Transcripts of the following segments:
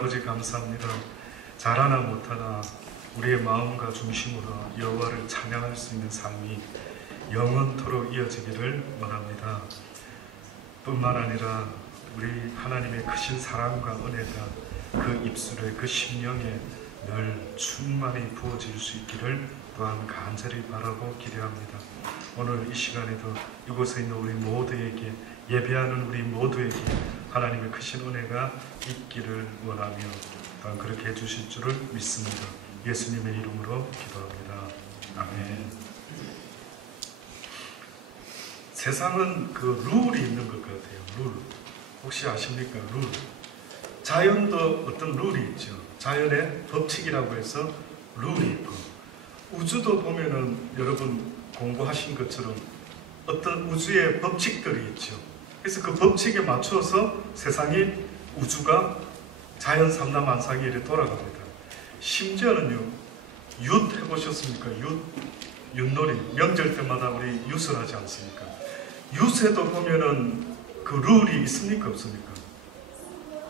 아버지 감사합니다. 잘하나 못하나 우리의 마음과 중심으로 여호와를 찬양할 수 있는 삶이 영원토록 이어지기를 원합니다. 뿐만 아니라 우리 하나님의 크신 사랑과 은혜가 그 입술에 그 심령에 늘 충만히 부어질 수 있기를 또한 간절히 바라고 기대합니다. 오늘 이 시간에도 이곳에 있는 우리 모두에게, 예배하는 우리 모두에게 하나님의 크신 은혜가 있기를 원하며 또한 그렇게 해주실 줄을 믿습니다. 예수님의 이름으로 기도합니다. 아멘. 세상은 그 룰이 있는 것 같아요. 룰. 혹시 아십니까? 룰. 자연도 어떤 룰이 있죠. 자연의 법칙이라고 해서 룰이 있고, 우주도 보면은 여러분 공부하신 것처럼 어떤 우주의 법칙들이 있죠. 그래서 그 법칙에 맞춰서 세상이, 우주가 자연 삼라만상이 이렇게 돌아갑니다. 심지어는요, 윷 해보셨습니까? 윷놀이. 명절 때마다 우리 윷을 하지 않습니까? 윷에도 보면은 그 룰이 있습니까? 없습니까?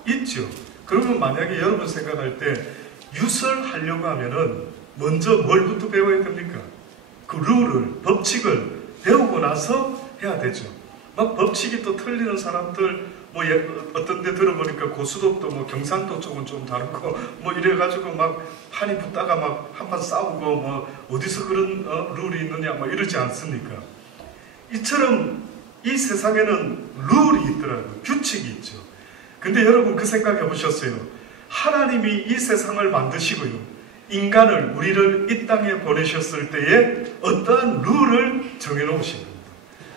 있죠. 그러면 만약에 여러분 생각할 때 윷을 하려고 하면은 먼저 뭘부터 배워야 됩니까? 그 룰을, 법칙을 배우고 나서 해야 되죠. 막 법칙이 또 틀리는 사람들, 뭐 어떤 데 들어보니까 고수독도 뭐 경상도 쪽은 좀 다르고 뭐 이래가지고 막 판이 붙다가 막 한판 싸우고 뭐 어디서 그런 룰이 있느냐 뭐 이러지 않습니까? 이처럼 이 세상에는 룰이 있더라고요. 규칙이 있죠. 근데 여러분 그 생각해 보셨어요? 하나님이 이 세상을 만드시고요, 인간을, 우리를 이 땅에 보내셨을 때에 어떠한 룰을 정해놓으신 겁니다.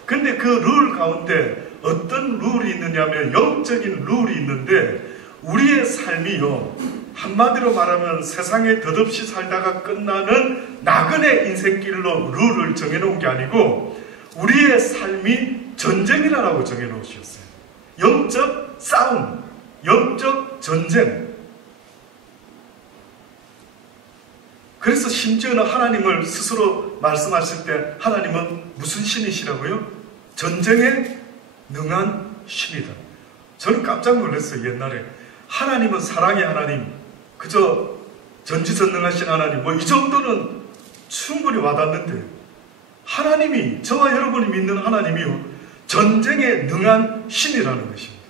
근데 그 룰 가운데 어떤 룰이 있느냐면 영적인 룰이 있는데, 우리의 삶이요, 한마디로 말하면 세상에 덧없이 살다가 끝나는 나그네 인생길로 룰을 정해놓은 게 아니고 우리의 삶이 전쟁이라고 정해놓으셨어요. 영적 싸움, 영적 전쟁. 그래서 심지어는 하나님을 스스로 말씀하실 때 하나님은 무슨 신이시라고요? 전쟁에 능한 신이다. 저는 깜짝 놀랐어요. 옛날에 하나님은 사랑의 하나님, 그저 전지전능하신 하나님, 뭐 이 정도는 충분히 와닿는데, 하나님이, 저와 여러분이 믿는 하나님이요, 전쟁에 능한 신이라는 것입니다.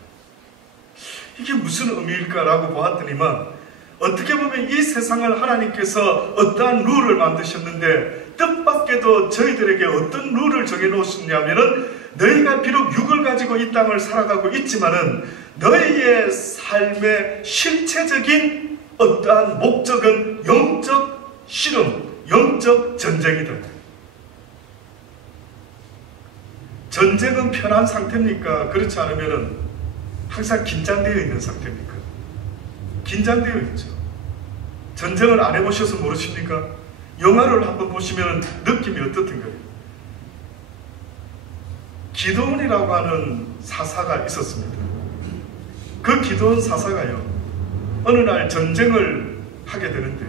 이게 무슨 의미일까라고 보았더니만, 어떻게 보면 이 세상을 하나님께서 어떠한 룰을 만드셨는데, 뜻밖에도 저희들에게 어떤 룰을 정해놓으셨냐면은, 너희가 비록 육을 가지고 이 땅을 살아가고 있지만은 너희의 삶의 실체적인 어떠한 목적은 영적 실험, 영적 전쟁이다. 전쟁은 편한 상태입니까? 그렇지 않으면은 항상 긴장되어 있는 상태입니까? 긴장되어 있죠. 전쟁을 안 해보셔서 모르십니까? 영화를 한번 보시면 느낌이 어떻든가요? 기드온이라고 하는 사사가 있었습니다. 그 기드온 사사가요, 어느 날 전쟁을 하게 되는데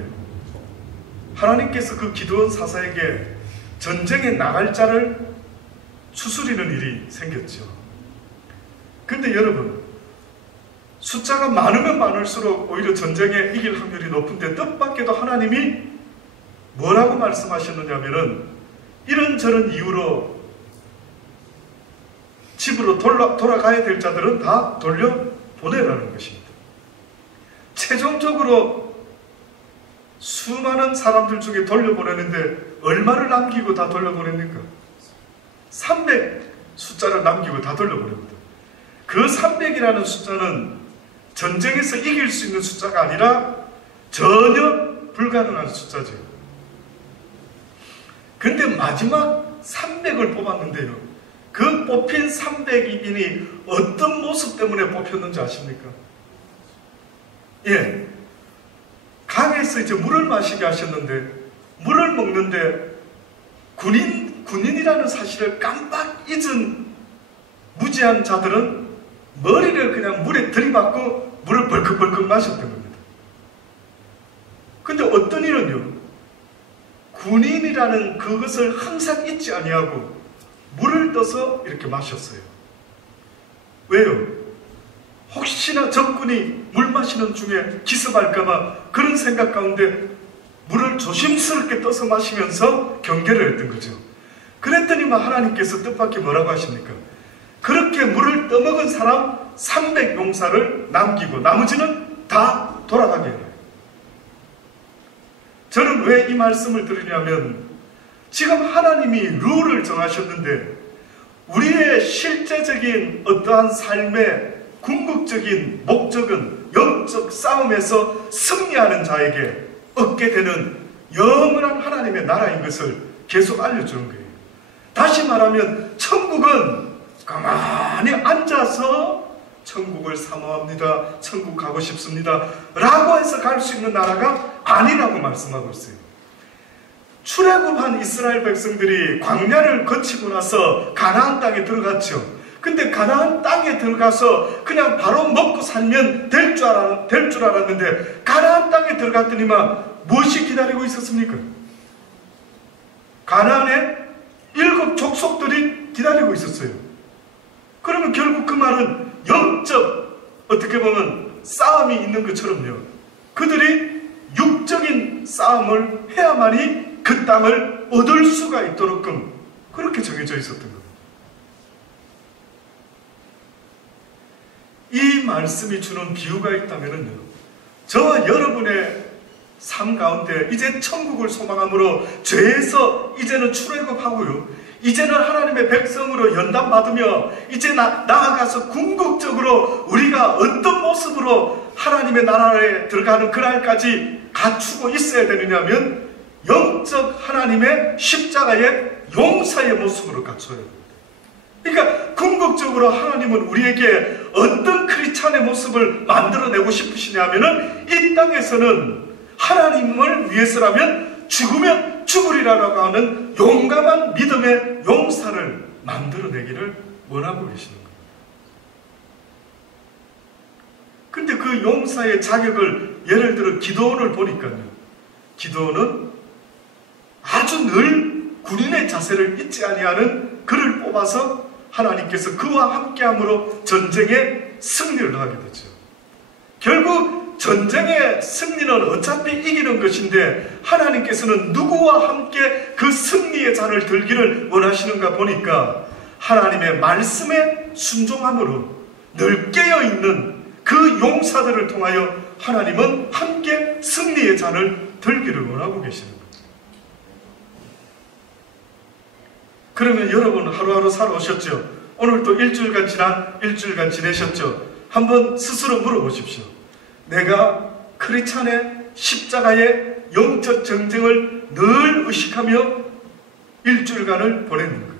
하나님께서 그 기드온 사사에게 전쟁에 나갈 자를 추스리는 일이 생겼죠. 근데 여러분, 숫자가 많으면 많을수록 오히려 전쟁에 이길 확률이 높은데, 뜻밖에도 하나님이 뭐라고 말씀하셨느냐면은 이런저런 이유로 집으로 돌아가야 될 자들은 다 돌려보내라는 것입니다. 최종적으로 수많은 사람들 중에 돌려보내는데 얼마를 남기고 다 돌려보냅니까? 300 숫자를 남기고 다 돌려보냅니다. 그 300이라는 숫자는 전쟁에서 이길 수 있는 숫자가 아니라 전혀 불가능한 숫자죠. 근데 마지막 300을 뽑았는데요, 그 뽑힌 300인이 어떤 모습 때문에 뽑혔는지 아십니까? 예. 강에서 이제 물을 마시게 하셨는데, 물을 먹는데 군인이라는 사실을 깜빡 잊은 무지한 자들은 머리를 그냥 물에 들이받고 물을 벌컥벌컥 마셨던 겁니다. 근데 어떤 이는요, 군인이라는 그것을 항상 잊지 아니하고 물을 떠서 이렇게 마셨어요. 왜요? 혹시나 적군이 물 마시는 중에 기습할까봐 그런 생각 가운데 물을 조심스럽게 떠서 마시면서 경계를 했던 거죠. 그랬더니만 하나님께서 뜻밖의 뭐라고 하십니까? 그렇게 물을 떠먹은 사람 300용사를 남기고 나머지는 다 돌아가게 해요. 저는 왜 이 말씀을 드리냐면 지금 하나님이 룰을 정하셨는데 우리의 실제적인 어떠한 삶의 궁극적인 목적은 영적 싸움에서 승리하는 자에게 얻게 되는 영원한 하나님의 나라인 것을 계속 알려주는 거예요. 다시 말하면 천국은 가만히 앉아서 천국을 사모합니다, 천국 가고 싶습니다 라고 해서 갈 수 있는 나라가 아니라고 말씀하고 있어요. 출애굽한 이스라엘 백성들이 광야를 거치고 나서 가나안 땅에 들어갔죠. 근데 가나안 땅에 들어가서 그냥 바로 먹고 살면 될 줄 알았는데 가나안 땅에 들어갔더니만 무엇이 기다리고 있었습니까? 가나안에 7 족속들이 기다리고 있었어요. 그러면 결국 그 말은 영적 어떻게 보면 싸움이 있는 것처럼요. 그들이 육적인 싸움을 해야만이 그 땅을 얻을 수가 있도록끔 그렇게 정해져 있었던 겁니다. 이 말씀이 주는 비유가 있다면요, 저와 여러분의 삶 가운데 이제 천국을 소망함으로 죄에서 이제는 출애굽하고요, 이제는 하나님의 백성으로 연단받으며 이제 나아가서 궁극적으로 우리가 어떤 모습으로 하나님의 나라에 들어가는 그날까지 갖추고 있어야 되느냐면 영적 하나님의 십자가의 용사의 모습으로 갖춰야 됩니다. 그러니까 궁극적으로 하나님은 우리에게 어떤 크리스찬의 모습을 만들어내고 싶으시냐면은 이 땅에서는 하나님을 위해서라면 죽으면 죽으리라고 하는 용감한 믿음의 용사를 만들어내기를 원하고 계시는 거예요. 근데 그 용사의 자격을 예를 들어 기도원을 보니까요, 기도원은 아주 늘 군인의 자세를 잊지 아니하는 그를 뽑아서 하나님께서 그와 함께함으로 전쟁에 승리를 하게 되죠. 결국 전쟁의 승리는 어차피 이기는 것인데 하나님께서는 누구와 함께 그 승리의 잔을 들기를 원하시는가 보니까 하나님의 말씀에 순종함으로 늘 깨어있는 그 용사들을 통하여 하나님은 함께 승리의 잔을 들기를 원하고 계시는 거예요. 그러면 여러분 하루하루 살아오셨죠? 오늘도 일주일간 지내셨죠? 한번 스스로 물어보십시오. 내가 크리스찬의 십자가의 영적 전쟁을 늘 의식하며 일주일간을 보냈는가?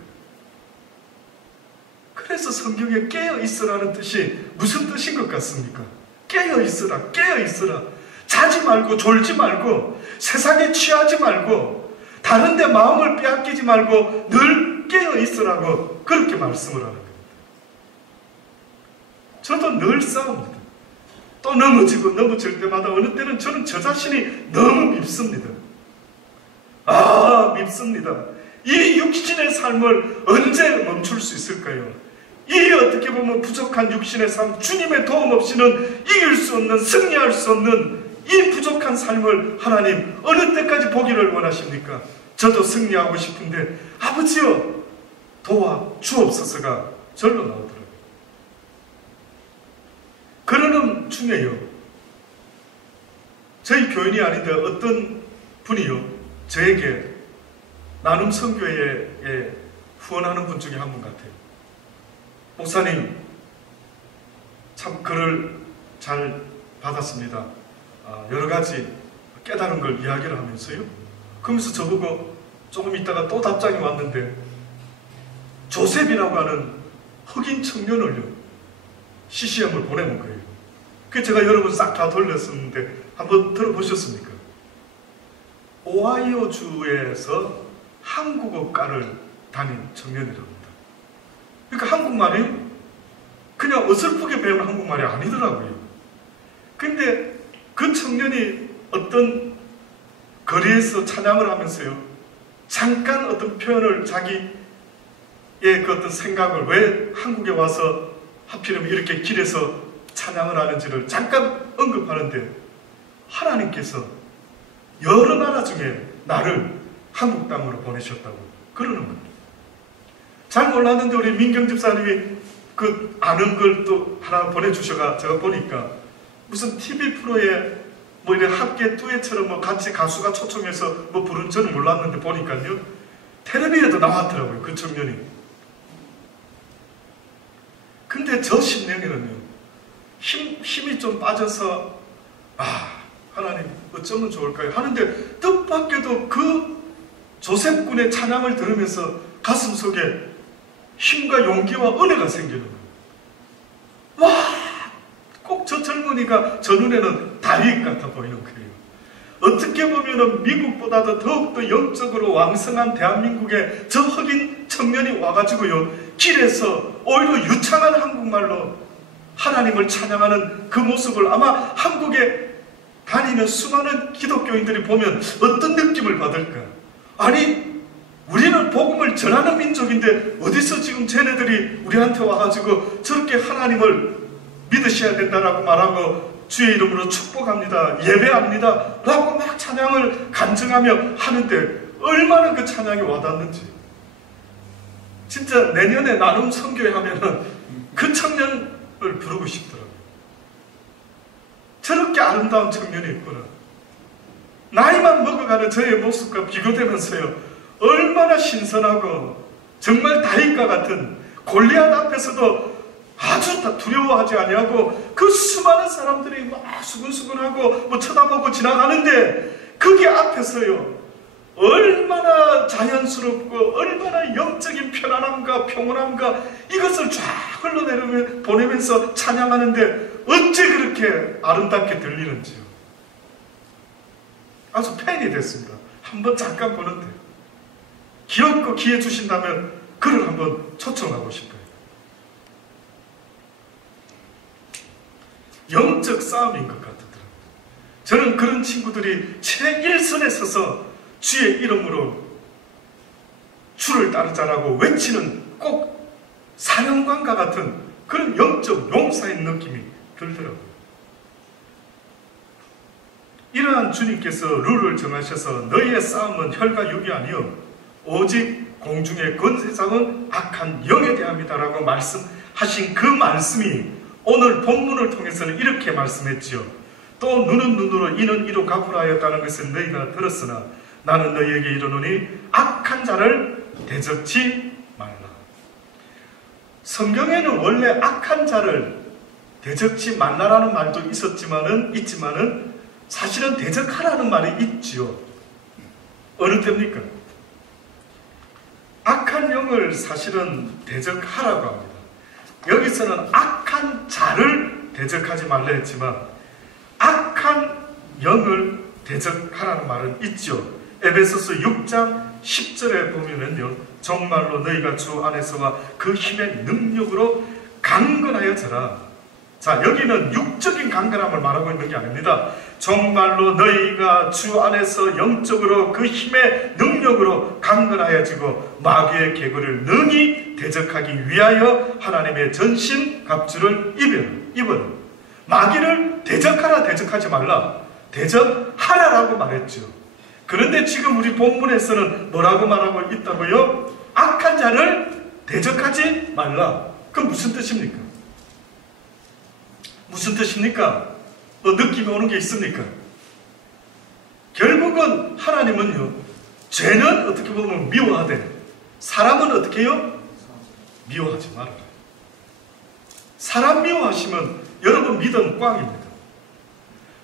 그래서 성경에 깨어있으라는 뜻이 무슨 뜻인 것 같습니까? 깨어있으라, 깨어있으라. 자지 말고 졸지 말고 세상에 취하지 말고 다른 데 마음을 빼앗기지 말고 늘 깨어있으라고 그렇게 말씀을 하는 겁니다. 저도 늘 싸웁니다. 또 넘어질 때마다 어느 때는 저는 저 자신이 너무 밉습니다. 밉습니다. 이 육신의 삶을 언제 멈출 수 있을까요? 이 어떻게 보면 부족한 육신의 삶, 주님의 도움 없이는 이길 수 없는, 승리할 수 없는 이 부족한 삶을 하나님 어느 때까지 보기를 원하십니까? 저도 승리하고 싶은데 아버지여 도와 주옵소서가 절로 나오더라고요. 그러는 중에요, 저희 교인이 아닌데 어떤 분이요 저에게 나눔 선교회에 후원하는 분 중에 한 분 같아요. 목사님 참 글을 잘 받았습니다. 여러 가지 깨달은 걸 이야기를 하면서요, 그러면서 저보고 조금 있다가 또 답장이 왔는데 조셉이라고 하는 흑인 청년을요 CCM을 보내는 거예요. 그래서 제가 여러 번 싹 다 돌렸었는데 한번 들어보셨습니까? 오하이오 주에서 한국어과를 다닌 청년이랍니다. 그러니까 한국말이 그냥 어설프게 배우는 한국말이 아니더라고요. 근데 그 청년이 어떤 거리에서 찬양을 하면서요, 잠깐 어떤 표현을 자기의 그 어떤 생각을 왜 한국에 와서 하필이면 이렇게 길에서 찬양을 하는지를 잠깐 언급하는데 하나님께서 여러 나라 중에 나를 한국 땅으로 보내셨다고 그러는 겁니다. 잘 몰랐는데 우리 민경 집사님이 그 아는 걸 또 하나 보내주셔가 제가 보니까 무슨 TV 프로에 뭐 이런 합계 듀엣처럼 뭐 같이 가수가 초청해서 뭐 부른 저는 몰랐는데 보니까요 텔레비에도 나왔더라고요 그 청년이. 근데 저 심령에는요 힘이 좀 빠져서 하나님 어쩌면 좋을까요 하는데 뜻밖에도 그 조셉 군의 찬양을 들으면서 가슴 속에 힘과 용기와 은혜가 생기는 거예요. 와! 꼭 저 젊은이가 저 눈에는 다윗 같아 보이는 거예요. 어떻게 보면 미국보다도 더욱더 영적으로 왕성한 대한민국에 저 흑인 청년이 와가지고요 길에서 오히려 유창한 한국말로 하나님을 찬양하는 그 모습을 아마 한국에 다니는 수많은 기독교인들이 보면 어떤 느낌을 받을까? 아니 우리는 복음을 전하는 민족인데 어디서 지금 쟤네들이 우리한테 와가지고 저렇게 하나님을 믿으셔야 된다라고 말하고 주의 이름으로 축복합니다, 예배합니다 라고 막 찬양을 간증하며 하는데 얼마나 그 찬양이 와닿는지. 진짜 내년에 나눔 선교회 하면은 그 청년을 부르고 싶더라고요. 저렇게 아름다운 청년이 있구나. 나이만 먹어가는 저의 모습과 비교되면서요 얼마나 신선하고 정말 다윗과 같은 골리앗 앞에서도 아주 다 두려워하지 아니하고 그 수많은 사람들이 막 수근수근하고 뭐 쳐다보고 지나가는데 거기 앞에서요 얼마나 자연스럽고 얼마나 영적인 편안함과 평온함과 이것을 쫙 흘러내리며 보내면서 찬양하는데 어째 그렇게 아름답게 들리는지요. 아주 팬이 됐습니다. 한번 잠깐 보는데 귀엽고 기회 주신다면 그를 한번 초청하고 싶어요. 영적 싸움인 것 같더라고요. 저는 그런 친구들이 최일선에 서서 주의 이름으로 주를 따르자라고 외치는 꼭 사령관과 같은 그런 영적 용사의 느낌이 들더라고요. 이러한 주님께서 룰을 정하셔서 너희의 싸움은 혈과 육이 아니요 오직 공중의 권세상은 악한 영에 대함이다 라고 말씀하신 그 말씀이 오늘 본문을 통해서는 이렇게 말씀했지요. 또 눈은 눈으로 이는 이로 갚으라 하였다는 것을 너희가 들었으나 나는 너희에게 이르노니 악한 자를 대적지 말라. 성경에는 원래 악한 자를 대적지 말라라는 말도 있지만은 사실은 대적하라는 말이 있지요. 어느 때입니까? 악한 영을 사실은 대적하라고 합니다. 여기서는 악한 자를 대적하지 말라 했지만 악한 영을 대적하라는 말은 있죠. 에베소서 6장 10절에 보면은요 정말로 너희가 주 안에서와 그 힘의 능력으로 강건하여져라. 자, 여기는 육적인 강건함을 말하고 있는 게 아닙니다. 정말로 너희가 주 안에서 영적으로 그 힘의 능력으로 강건하여지고 마귀의 계굴을 능히 대적하기 위하여 하나님의 전신 갑주를 입어라. 마귀를 대적하라, 대적하지 말라. 대적하라라고 말했죠. 그런데 지금 우리 본문에서는 뭐라고 말하고 있다고요? 악한 자를 대적하지 말라. 그럼 무슨 뜻입니까? 무슨 뜻입니까? 뭐 느낌이 오는 게 있습니까? 결국은 하나님은요 죄는 어떻게 보면 미워하되 사람은 어떻게 해요? 미워하지 말아라. 사람 미워하시면 여러분 믿음 꽝입니다.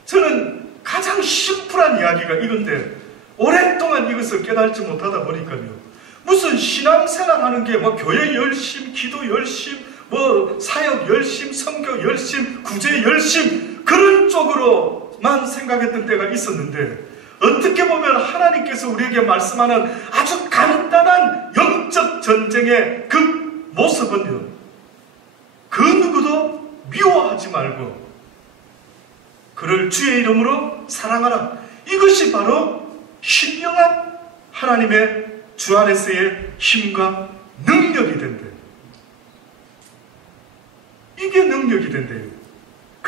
저는 가장 심플한 이야기가 이건데 오랫동안 이것을 깨달지 못하다 보니까요 무슨 신앙생활 하는 게 뭐 교회 열심, 기도 열심, 뭐 사역 열심, 선교 열심, 구제 열심 그런 쪽으로만 생각했던 때가 있었는데 어떻게 보면 하나님께서 우리에게 말씀하는 아주 간단한 영적 전쟁의 그 모습은요 그 누구도 미워하지 말고 그를 주의 이름으로 사랑하라. 이것이 바로 신령한 하나님의 주 안에서의 힘과 능력이 된대요. 이게 능력이 된대요.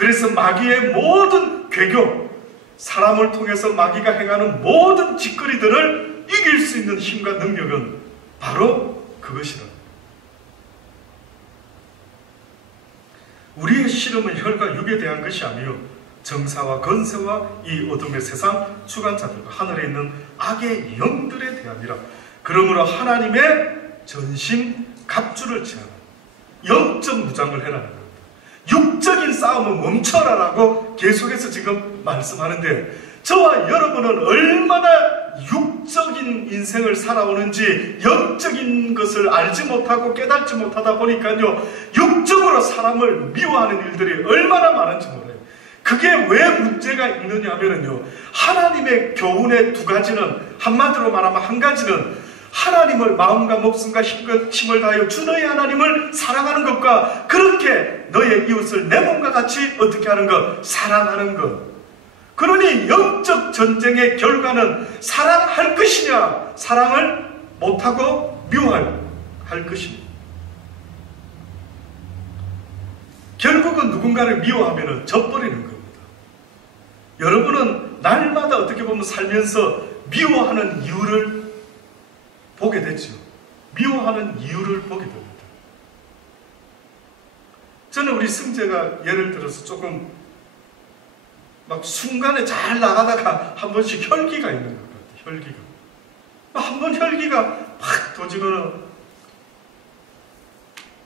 그래서 마귀의 모든 괴교, 사람을 통해서 마귀가 행하는 모든 짓거리들을 이길 수 있는 힘과 능력은 바로 그것이다. 우리의 씨름은 혈과 육에 대한 것이 아니요 정사와 건세와 이 어둠의 세상 주관자들과 하늘에 있는 악의 영들에 대함이라. 그러므로 하나님의 전신 갑주를 취하라. 영적 무장을 해라는 겁니다. 육적인 싸움은 멈춰라라고 계속해서 지금 말씀하는데, 저와 여러분은 얼마나 육적인 인생을 살아오는지 영적인 것을 알지 못하고 깨닫지 못하다 보니까요, 육적으로 사람을 미워하는 일들이 얼마나 많은지 몰라요. 그게 왜 문제가 있느냐 하면요, 하나님의 교훈의 두 가지는, 한마디로 말하면 한 가지는 하나님을 마음과 목숨과 힘을 다하여 주 너의 하나님을 사랑하는 것과 그렇게 너의 이웃을 내 몸과 같이 어떻게 하는 것? 사랑하는 것. 그러니 영적 전쟁의 결과는 사랑할 것이냐, 사랑을 못하고 미워할 것이냐. 결국은 누군가를 미워하면 져버리는 겁니다. 여러분은 날마다 어떻게 보면 살면서 미워하는 이유를 보게 됐죠. 미워하는 이유를 보게 됩니다. 저는 우리 승재가 예를 들어서 조금 막 순간에 잘 나가다가 한 번씩 혈기가 있는 것 같아요. 혈기가. 한 번 혈기가 팍 도지면은,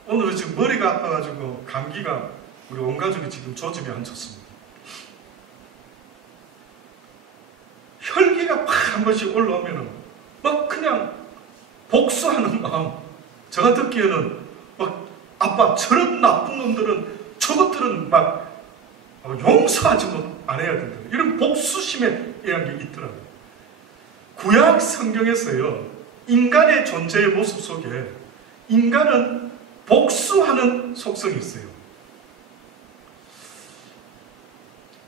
오늘은 지금 머리가 아파가지고 감기가 우리 온 가족이 지금 조짐이 안 좋습니다. 혈기가 팍 한 번씩 올라오면은 막 그냥 복수하는 마음. 제가 듣기에는 막, 아빠 저런 나쁜 놈들은, 저것들은 막 용서하지 안 해야 된다, 이런 복수심에 이런 게 있더라고요. 구약 성경에서요, 인간의 존재의 모습 속에 인간은 복수하는 속성이 있어요.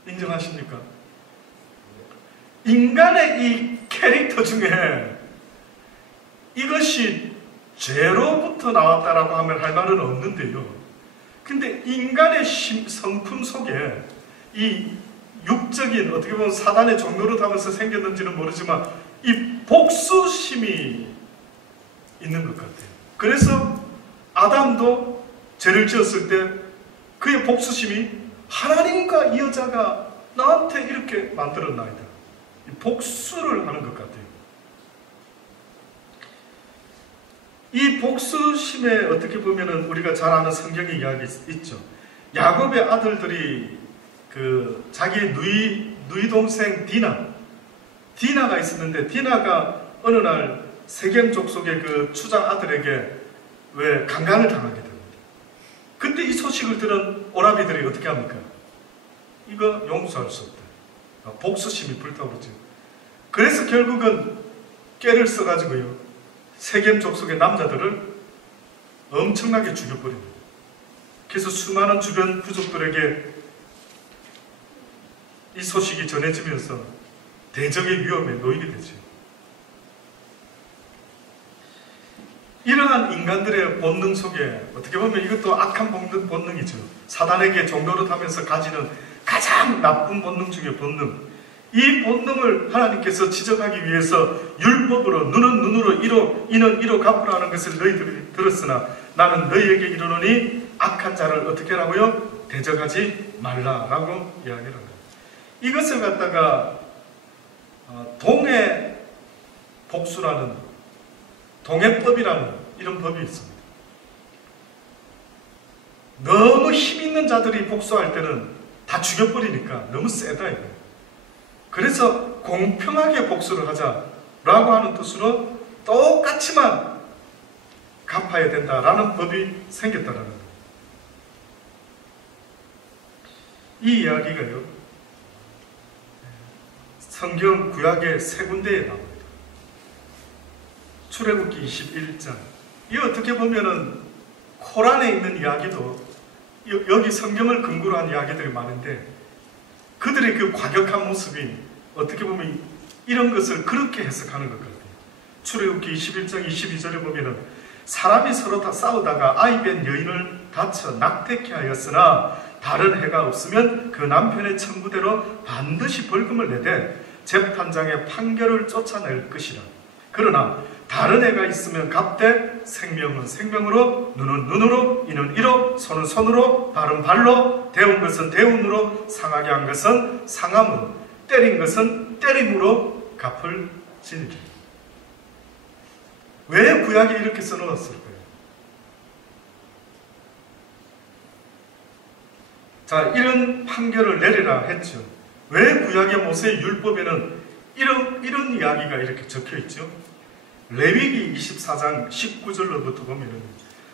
인정하십니까? 인간의 이 캐릭터 중에 이것이 죄로부터 나왔다라고 하면 할 말은 없는데요. 근데 인간의 성품 속에 이 육적인, 어떻게 보면 사단의 종로를 하면서 생겼는지는 모르지만 이 복수심이 있는 것 같아요. 그래서 아담도 죄를 지었을 때 그의 복수심이, 하나님과 이 여자가 나한테 이렇게 만들었나이다, 복수를 하는 것 같아요. 이 복수심에 어떻게 보면은 우리가 잘 아는 성경의 이야기 있죠. 야곱의 아들들이 그 자기 누이 동생 디나가 있었는데, 디나가 어느 날 세겜 족속의 그 추장 아들에게 왜 강간을 당하게 됩니다. 그때 이 소식을 들은 오라비들이 어떻게 합니까? 이거 용서할 수 없다. 복수심이 불타오르죠. 그래서 결국은 꾀를 써가지고요, 세겜 족속의 남자들을 엄청나게 죽여버립니다. 그래서 수많은 주변 부족들에게 이 소식이 전해지면서 대적의 위험에 놓이게 되죠. 이러한 인간들의 본능 속에 어떻게 보면 이것도 악한 본능이죠. 사단에게 종노릇 하면서 가지는 가장 나쁜 본능 중의 본능. 이 본능을 하나님께서 지적하기 위해서 율법으로 눈은 눈으로 이는 이로 갚으라는 것을 너희들이 들었으나 나는 너희에게 이르노니 악한 자를 어떻게 하라고요? 대적하지 말라라고 이야기를 합니다. 이것을 갖다가 동해 복수라는, 동해법이라는 이런 법이 있습니다. 너무 힘 있는 자들이 복수할 때는 다 죽여버리니까 너무 세다 이거. 그래서 공평하게 복수를 하자라고 하는 뜻으로 똑같이만 갚아야 된다라는 법이 생겼다라는 거예요. 이 이야기가요, 성경 구약의 세 군데에 나옵니다. 출애굽기 21장. 이 어떻게 보면은 코란에 있는 이야기도 여기 성경을 근거로 한 이야기들이 많은데, 그들의 그 과격한 모습이 어떻게 보면 이런 것을 그렇게 해석하는 것 같아요. 출애굽기 21장 22절에 보면은 사람이 서로 다 싸우다가 아이 뵌 여인을 다쳐 낙태케 하였으나 다른 해가 없으면 그 남편의 청구대로 반드시 벌금을 내되 재판장의 판결을 쫓아낼 것이라. 그러나 다른 해가 있으면 갚되 생명은 생명으로, 눈은 눈으로, 이는 이로, 손은 손으로, 발은 발로, 데운 것은 데움으로, 상하게 한 것은 상함으로, 때린 것은 때림으로 갚을지니라. 왜 구약에 이렇게 써놓았을까요? 자, 이런 판결을 내리라 했죠. 왜 구약의 모세의 율법에는 이런 이야기가 이렇게 적혀 있죠? 레위기 24장 19절로부터 보면은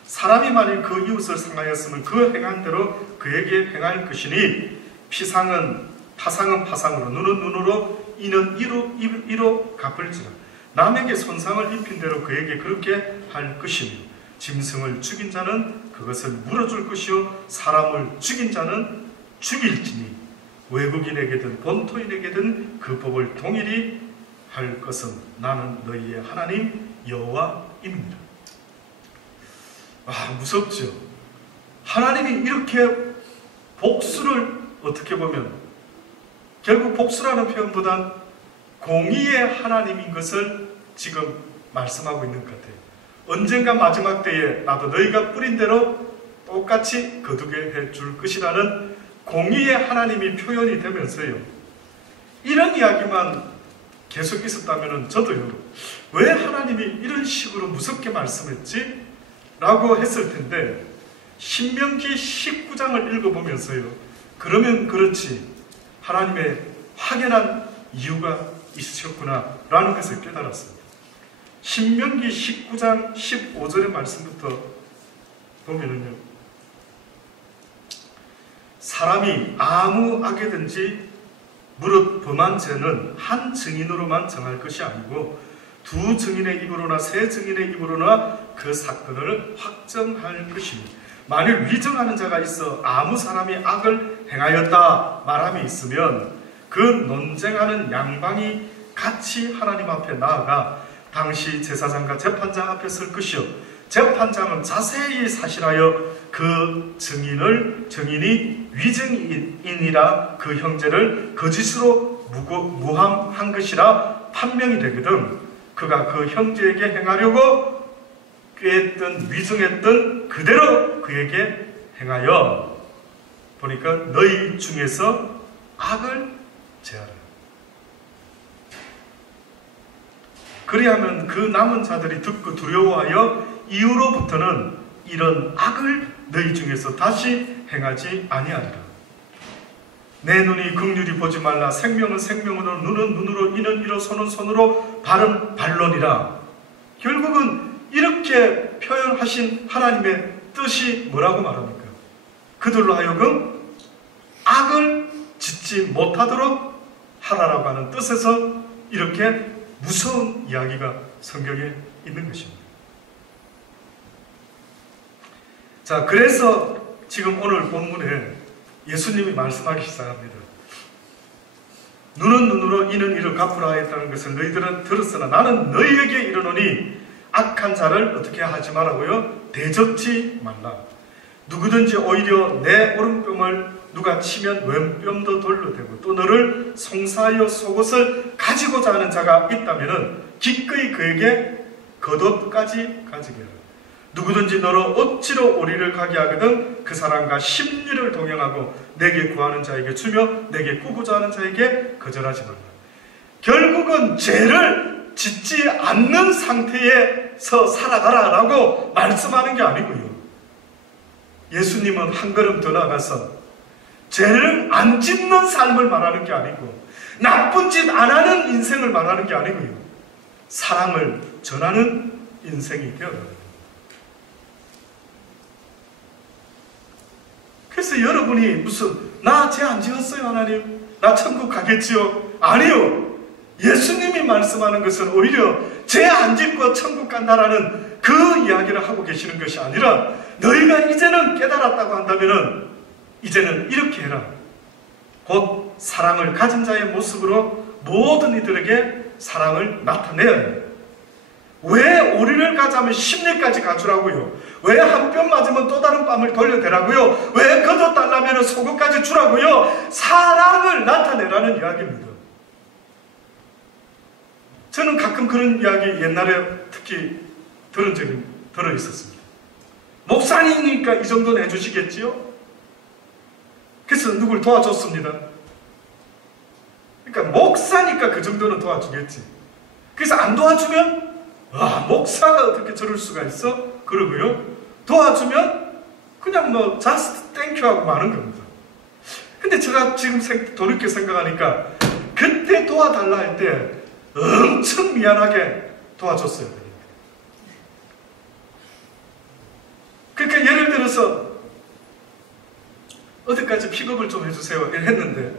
사람이 만일 그 이웃을 상하였으면 그 행한 대로 그에게 행할 것이니 파상은 파상으로, 눈은 눈으로, 이는 이로 갚을지라. 남에게 손상을 입힌 대로 그에게 그렇게 할 것이며 짐승을 죽인 자는 그것을 물어줄 것이요 사람을 죽인 자는 죽일지니 외국인에게든 본토인에게든 그 법을 동일히 할 것은 나는 너희의 하나님 여호와입니다. 무섭죠. 하나님이 이렇게 복수를 어떻게 보면 결국 복수라는 표현보단 공의의 하나님인 것을 지금 말씀하고 있는 것 같아요. 언젠가 마지막 때에 나도 너희가 뿌린 대로 똑같이 거두게 해줄 것이라는 공의의 하나님이 표현이 되면서요. 이런 이야기만 계속 있었다면 저도요. 왜 하나님이 이런 식으로 무섭게 말씀했지? 라고 했을 텐데 신명기 19장을 읽어보면서요. 그러면 그렇지. 하나님의 확연한 이유가 있으셨구나 라는 것을 깨달았습니다. 신명기 19장 15절의 말씀부터 보면은요. 사람이 아무 악이든지 무릇 범한 죄는 한 증인으로만 정할 것이 아니고 두 증인의 입으로나 세 증인의 입으로나 그 사건을 확정할 것입니다. 만일 위정하는 자가 있어 아무 사람이 악을 행하였다 말함이 있으면 그 논쟁하는 양방이 같이 하나님 앞에 나아가 당시 제사장과 재판장 앞에 설 것이요 재판장은 자세히 사실하여 그 증인이 위증인이라 그 형제를 거짓으로 무함한 것이라 판명이 되거든 그가 그 형제에게 행하려고 꾀했던 위증했던 그대로 그에게 행하여 보니까 너희 중에서 악을 제하라. 그리하면 그 남은 자들이 듣고 두려워하여 이후로부터는 이런 악을 너희 중에서 다시 행하지 아니하리라. 내 눈이 긍휼히 보지 말라. 생명은 생명으로, 눈은 눈으로, 이는 이로, 손은 손으로, 발은 발론이라. 결국은 이렇게 표현하신 하나님의 뜻이 뭐라고 말합니까? 그들로 하여금 악을 짓지 못하도록 하라라고 하는 뜻에서 이렇게 무서운 이야기가 성경에 있는 것입니다. 자, 그래서 지금 오늘 본문에 예수님이 말씀하기 시작합니다. 눈은 눈으로 이는 이로 갚으라 했다는 것을 너희들은 들었으나 나는 너희에게 이르노니 악한 자를 어떻게 하지 말라고요? 대적지 말라. 누구든지 오히려 내 오른뺨을 누가 치면 왼뺨도 돌려 대고 또 너를 송사하여 속옷을 가지고자 하는 자가 있다면 기꺼이 그에게 겉옷까지 가지게 하라. 누구든지 너로 억지로 오리를 가게 하거든 그 사람과 심리를 동행하고 내게 구하는 자에게 주며 내게 꾸고자 하는 자에게 거절하지 말라. 결국은 죄를 짓지 않는 상태에서 살아가라라고 말씀하는 게 아니고요. 예수님은 한 걸음 더 나아가서 죄를 안 짓는 삶을 말하는 게 아니고 나쁜 짓 안 하는 인생을 말하는 게 아니고요. 사랑을 전하는 인생이 되어라. 그래서 여러분이 무슨 나 죄 안 지었어요 하나님? 나 천국 가겠지요? 아니요. 예수님이 말씀하는 것은 오히려 죄 안 짓고 천국 간다라는 그 이야기를 하고 계시는 것이 아니라 너희가 이제는 깨달았다고 한다면 이제는 이렇게 해라. 곧 사랑을 가진 자의 모습으로 모든 이들에게 사랑을 나타내야 해. 왜 오리를 가자면 10리까지 가주라고요? 왜 한 뼘 맞으면 또 다른 뺨을 돌려대라고요? 왜 거둬달라면 속옷까지 주라고요? 사랑을 나타내라는 이야기입니다. 저는 가끔 그런 이야기 옛날에 특히 들은 적이 들어 있었습니다. 목사님이니까 이 정도는 해주시겠지요? 그래서 누굴 도와줬습니다. 그러니까 목사니까 그 정도는 도와주겠지. 그래서 안 도와주면 목사가 어떻게 저럴 수가 있어? 그러고요. 도와주면 그냥 뭐 just thank you 하고 마는 겁니다. 근데 제가 지금 돌이켜 생각하니까 그때 도와달라 할 때 엄청 미안하게 도와줬어야 됩니다. 그러니까 예를 들어서 어디까지 픽업을 좀 해주세요 했는데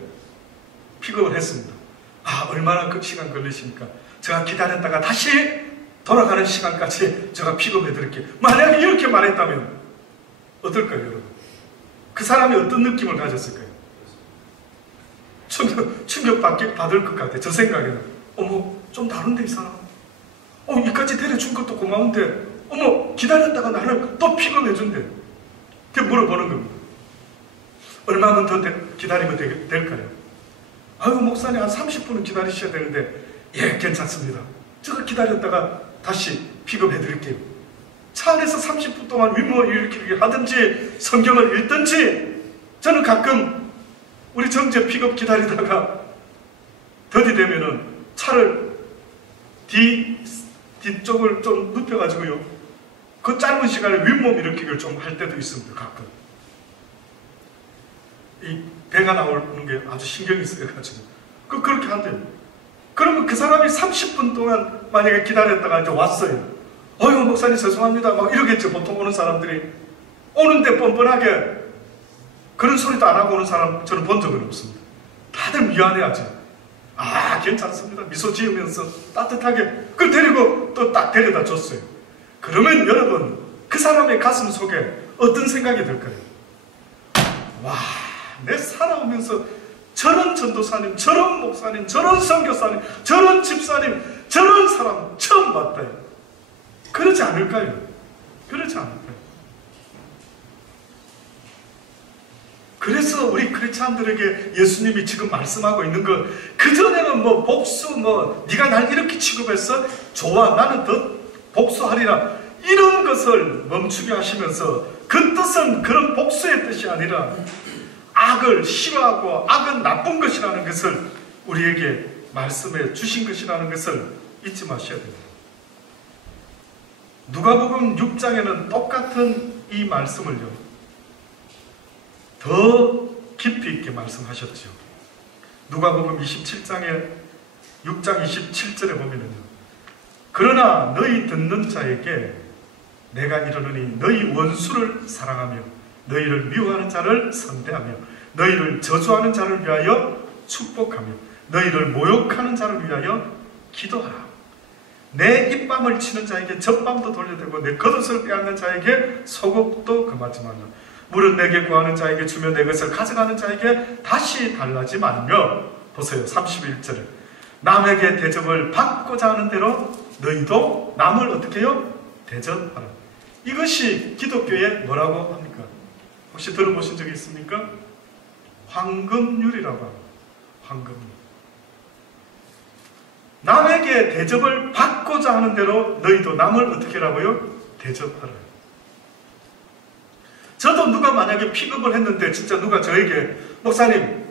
픽업을 했습니다. 얼마나 그 시간 걸리십니까? 제가 기다렸다가 다시 돌아가는 시간까지 제가 픽업해 드릴게요. 만약에 이렇게 말했다면 어떨까요, 여러분? 그 사람이 어떤 느낌을 가졌을까요? 충격 받을 것 같아요. 저 생각에는. 좀 다른데 이 사람. 이까지 데려준 것도 고마운데 기다렸다가 나를 또 픽업해 준대. 그렇게 물어보는 겁니다. 얼마만 더 기다리면 될까요? 목사님 한 30분은 기다리셔야 되는데 예, 괜찮습니다. 제가 기다렸다가 다시 픽업해 드릴게요. 차 안에서 30분 동안 윗몸 일으키기 하든지 성경을 읽든지. 저는 가끔 우리 정제 픽업 기다리다가 더디되면은 차를 뒤쪽을 좀 눕혀가지고요, 그 짧은 시간에 윗몸 일으키기를 좀 할 때도 있습니다. 가끔 이 배가 나오는 게 아주 신경이 쓰여가지고 그렇게 한대요. 그러면 그 사람이 30분 동안 만약에 기다렸다가 이제 왔어요. 목사님 죄송합니다 막 이러겠죠. 보통 오는 사람들이. 오는데 뻔뻔하게 그런 소리도 안 하고 오는 사람 저는 본 적은 없습니다. 다들 미안해하죠. 괜찮습니다. 미소 지으면서 따뜻하게 그걸 데리고 또 딱 데려다 줬어요. 그러면 여러분 그 사람의 가슴 속에 어떤 생각이 들까요? 내 살아오면서 저런 전도사님, 저런 목사님, 저런 선교사님, 저런 집사님, 저런 사람 처음 봤다. 그러지 않을까요? 그러지 않을까요? 그래서 우리 크리스찬들에게 예수님이 지금 말씀하고 있는 거, 그전에는 복수, 네가 날 이렇게 취급했어? 좋아, 나는 더 복수하리라. 이런 것을 멈추게 하시면서 그 뜻은 그런 복수의 뜻이 아니라 악을 싫어하고 악은 나쁜 것이라는 것을 우리에게 말씀해 주신 것이라는 것을 잊지 마셔야 됩니다. 누가복음 6장에는 똑같은 이 말씀을요, 더 깊이 있게 말씀하셨죠. 누가복음 27장에 6장 27절에 보면은요, 그러나 너희 듣는 자에게 내가 이르노니 너희 원수를 사랑하며 너희를 미워하는 자를 선대하며 너희를 저주하는 자를 위하여 축복하며 너희를 모욕하는 자를 위하여 기도하라. 내 입밤을 치는 자에게 젖밤도 돌려대고 내 겉옷을 빼앗는 자에게 속옷도 금하지 말라. 물은 내게 구하는 자에게 주며 내 것을 가져가는 자에게 다시 달라지 말며. 보세요, 31절에 남에게 대접을 받고자 하는 대로 너희도 남을 어떻게 해요? 대접하라. 이것이 기독교의 뭐라고 합니까? 혹시 들어보신 적이 있습니까? 황금률이라고 합니다. 황금률. 남에게 대접을 받고자 하는 대로 너희도 남을 어떻게 하라고요? 대접하라. 저도 누가 만약에 픽업을 했는데 진짜 누가 저에게 목사님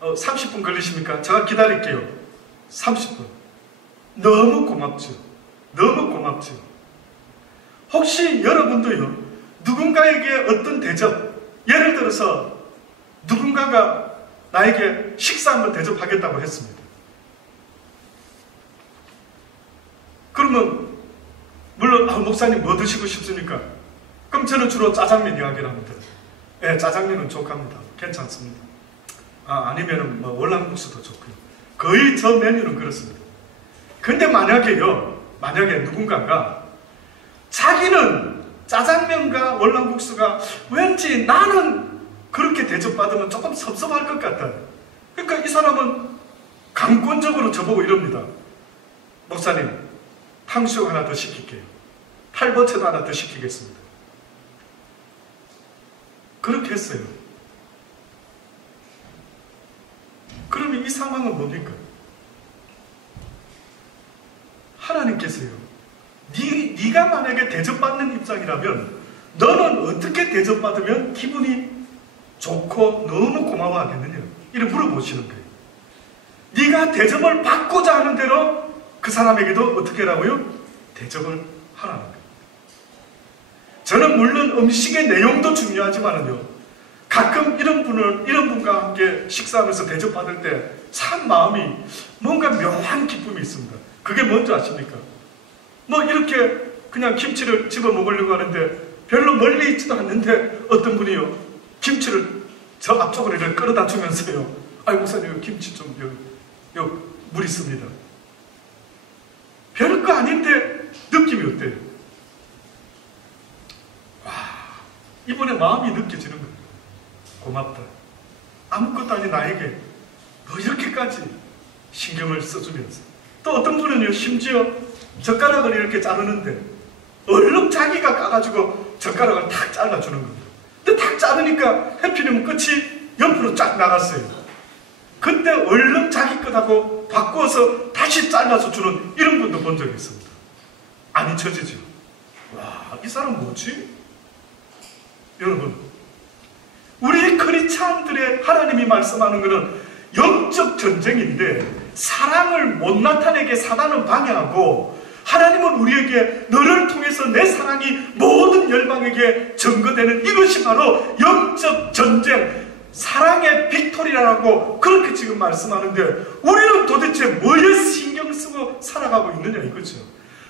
30분 걸리십니까? 제가 기다릴게요. 30분. 너무 고맙죠. 너무 고맙죠. 혹시 여러분도요, 누군가에게 어떤 대접, 예를 들어서 누군가가 나에게 식사 한번 대접하겠다고 했습니다. 그러면 물론 목사님 뭐 드시고 싶습니까? 그럼 저는 주로 짜장면 이야기를 합니다. 예, 짜장면은 족합니다. 괜찮습니다. 아니면은 월남국수도 좋고요. 거의 저 메뉴는 그렇습니다. 근데 만약에 누군가가 자기는 짜장면과 월남국수가 왠지 나는 그렇게 대접받으면 조금 섭섭할 것 같다. 그러니까 이 사람은 강권적으로 저보고 이럽니다. 목사님, 탕수육 하나 더 시킬게요. 팔보채도 하나 더 시키겠습니다. 그렇게 했어요. 그러면 이 상황은 뭡니까? 하나님께서요, 네가 만약에 대접받는 입장이라면 너는 어떻게 대접받으면 기분이 좋고 너무 고마워하겠느냐, 이렇게 물어보시는 거예요. 네가 대접을 받고자 하는 대로 그 사람에게도 어떻게 하라고요? 대접을 하라는 거예요. 저는 물론 음식의 내용도 중요하지만은요, 가끔 이런 분과 함께 식사하면서 대접받을 때 참 마음이 뭔가 묘한 기쁨이 있습니다. 그게 뭔지 아십니까? 뭐 이렇게 그냥 김치를 집어 먹으려고 하는데 별로 멀리 있지도 않는데 어떤 분이요, 김치를 저 앞쪽으로 이렇게 끌어다 주면서요, 아이 목사님 김치 좀 여기 물 있습니다. 별거 아닌데 느낌이 어때요? 와, 이분의 마음이 느껴지는 거예요. 고맙다. 아무것도 아닌 나에게 너 이렇게까지 신경을 써주면서. 또 어떤 분은요, 심지어 젓가락을 이렇게 자르는데 얼른 자기가 까가지고 젓가락을 탁 잘라주는 겁니다. 근데 탁 자르니까 해피님은 끝이 옆으로 쫙 나갔어요. 그때 얼른 자기 것하고 바꿔서 다시 잘라서 주는 이런 분도 본 적이 있습니다. 안 잊혀지죠? 와, 이 사람 뭐지? 여러분, 우리 크리스찬들의 하나님이 말씀하는 것은 영적 전쟁인데, 사랑을 못 나타내게 사단은 방해하고, 하나님은 우리에게 너를 통해서 내 사랑이 모든 열방에게 증거되는, 이것이 바로 영적 전쟁, 사랑의 빅토리라고 그렇게 지금 말씀하는데, 우리는 도대체 뭐에 신경 쓰고 살아가고 있느냐 이거죠.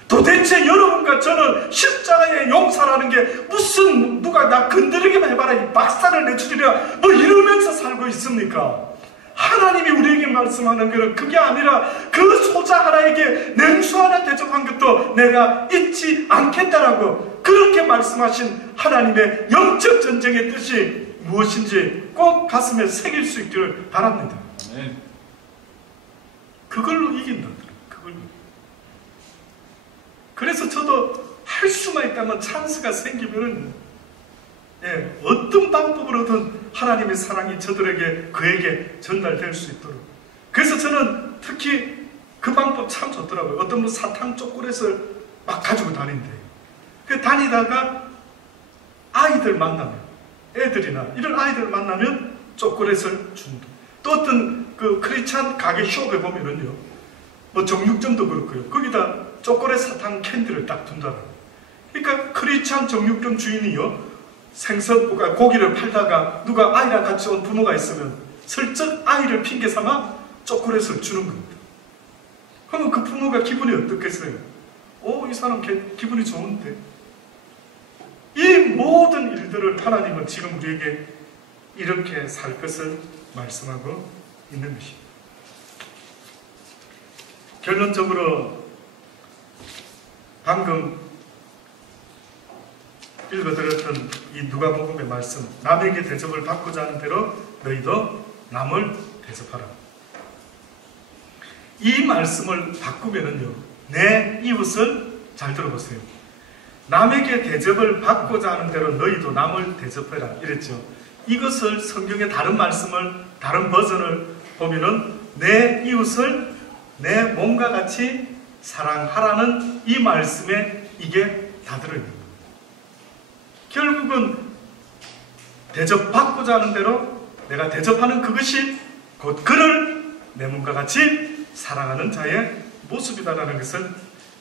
도대체 여러분과 저는 십자가의 용서라는 게 무슨, 누가 나 건드리기만 해봐라 이 박살을 내주리라 뭐 이러면서 살고 있습니까? 하나님이 우리에게 말씀하는 것은 그게 아니라 그 소자 하나에게 냉수 하나 대접한 것도 내가 잊지 않겠다라고 그렇게 말씀하신 하나님의 영적 전쟁의 뜻이 무엇인지 꼭 가슴에 새길 수 있기를 바랍니다. 그걸로 이긴다. 그걸로. 그래서 저도 할 수만 있다면, 찬스가 생기면은 어떤 방법으로든 하나님의 사랑이 저들에게, 그에게 전달될 수 있도록. 그래서 저는 특히 그 방법 참 좋더라고요. 어떤 분 사탕 초콜릿을 막 가지고 다닌대요. 그 다니다가 아이들 만나면, 애들이나 이런 아이들 만나면 초콜릿을 준다. 또 어떤 그 크리스찬 가게 숍에 보면은요, 뭐 정육점도 그렇고요, 거기다 초콜릿 사탕 캔디를 딱 둔다라고. 그러니까 크리스찬 정육점 주인이요, 생선, 고기를 팔다가 누가 아이랑 같이 온 부모가 있으면 슬쩍 아이를 핑계 삼아 초콜릿을 주는 겁니다. 그러면 그 부모가 기분이 어떻겠어요? 이 사람 기분이 좋은데. 이 모든 일들을 하나님은 지금 우리에게 이렇게 살 것을 말씀하고 있는 것입니다. 결론적으로 방금 읽어드렸던 이 누가복음의 말씀, 남에게 대접을 받고자 하는 대로 너희도 남을 대접하라. 이 말씀을 바꾸면은요, 내 이웃을, 잘 들어보세요, 남에게 대접을 받고자 하는 대로 너희도 남을 대접해라 이랬죠. 이것을 성경의 다른 말씀을, 다른 버전을 보면은 내 이웃을 내 몸과 같이 사랑하라는 이 말씀에 이게 다 들어있는 거예요. 결국은 대접받고자 하는 대로 내가 대접하는 그것이 곧 그를 내 몸과 같이 사랑하는 자의 모습이다라는 것을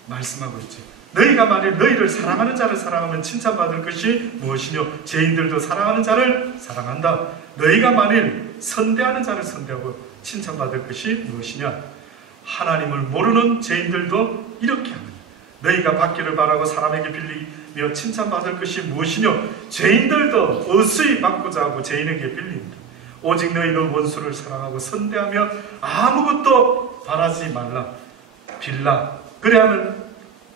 말씀하고 있죠. 너희가 만일 너희를 사랑하는 자를 사랑하면 칭찬받을 것이 무엇이뇨? 죄인들도 사랑하는 자를 사랑한다. 너희가 만일 선대하는 자를 선대하고 칭찬받을 것이 무엇이냐? 하나님을 모르는 죄인들도 이렇게 합니다. 너희가 받기를 바라고 사람에게 빌리며 칭찬받을 것이 무엇이뇨? 죄인들도 어수히 받고자 하고 죄인에게 빌립니다. 오직 너희는 원수를 사랑하고 선대하며 아무것도 바라지 말라. 빌라. 그래야면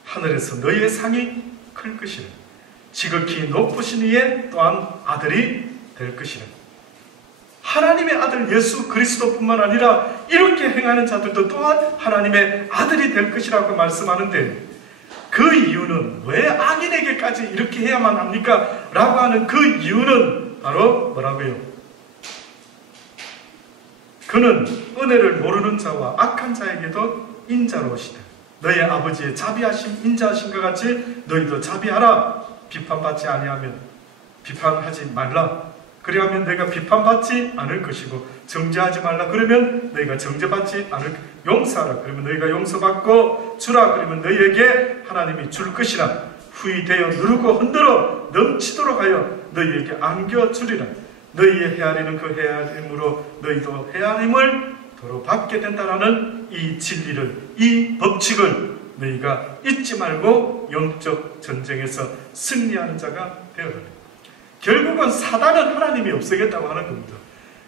하늘에서 너희의 상이 클 것이라. 지극히 높으신 이의 또한 아들이 될 것이라. 하나님의 아들 예수 그리스도뿐만 아니라 이렇게 행하는 자들도 또한 하나님의 아들이 될 것이라고 말씀하는데, 그 이유는 왜 악인에게까지 이렇게 해야만 합니까? 라고 하는 그 이유는 바로 뭐라고요? 그는 은혜를 모르는 자와 악한 자에게도 인자로우시다. 너희 아버지의 자비하심 인자하심과 같이 너희도 자비하라. 비판받지 아니하면 비판하지 말라. 그리하면 너희가 비판받지 않을 것이고 정죄하지 말라. 그러면 너희가 정죄받지 않을 용서하라. 그러면 너희가 용서받고 주라. 그러면 너희에게 하나님이 줄 것이라. 후히 되어 누르고 흔들어 넘치도록 하여 너희에게 안겨주리라. 너희의 헤아리는 그 헤아림으로 너희도 헤아림을 도로 받게 된다라는 이 진리를, 이 법칙을 너희가 잊지 말고 영적 전쟁에서 승리하는 자가 되어라. 결국은 사단은 하나님이 없애겠다고 하는 겁니다.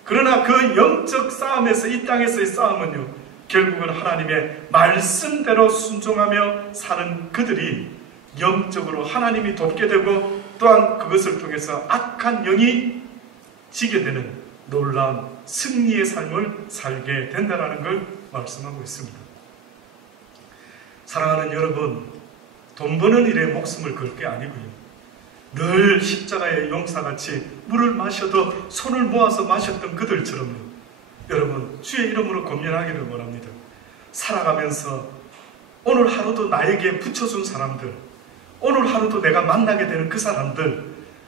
그러나 그 영적 싸움에서, 이 땅에서의 싸움은요, 결국은 하나님의 말씀대로 순종하며 사는 그들이 영적으로 하나님이 돕게 되고 또한 그것을 통해서 악한 영이 지게 되는 놀라운 승리의 삶을 살게 된다는 걸 말씀하고 있습니다. 사랑하는 여러분, 돈 버는 일에 목숨을 걸 게 아니고요, 늘 십자가의 용사같이 물을 마셔도 손을 모아서 마셨던 그들처럼요, 여러분 주의 이름으로 권면하기를 원합니다. 살아가면서 오늘 하루도 나에게 붙여준 사람들, 오늘 하루도 내가 만나게 되는 그 사람들,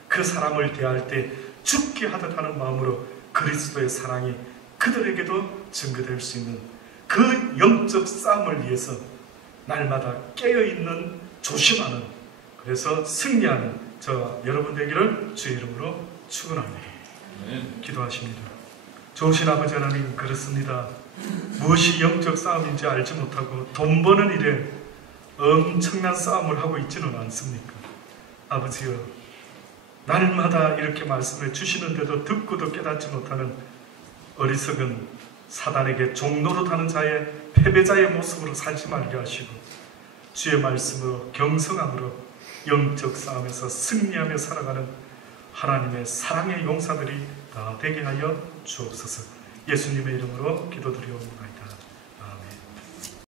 그 사람을 대할 때 죽게 하듯 하는 마음으로 그리스도의 사랑이 그들에게도 증거될 수 있는 그 영적 싸움을 위해서 날마다 깨어있는, 조심하는, 그래서 승리하는 저 여러분 되기를 주의 이름으로 축원합니다. 기도하십니다. 좋으신 아버지 하나님, 그렇습니다. 무엇이 영적 싸움인지 알지 못하고 돈 버는 일에 엄청난 싸움을 하고 있지는 않습니까? 아버지여, 날마다 이렇게 말씀을 주시는데도 듣고도 깨닫지 못하는 어리석은 사단에게 종노릇하는 자의 패배자의 모습으로 살지 말게 하시고 주의 말씀으로 경성함으로 영적 싸움에서 승리하며 살아가는 하나님의 사랑의 용사들이 다 되게 하여 주옵소서. 예수님의 이름으로 기도드리옵나이다.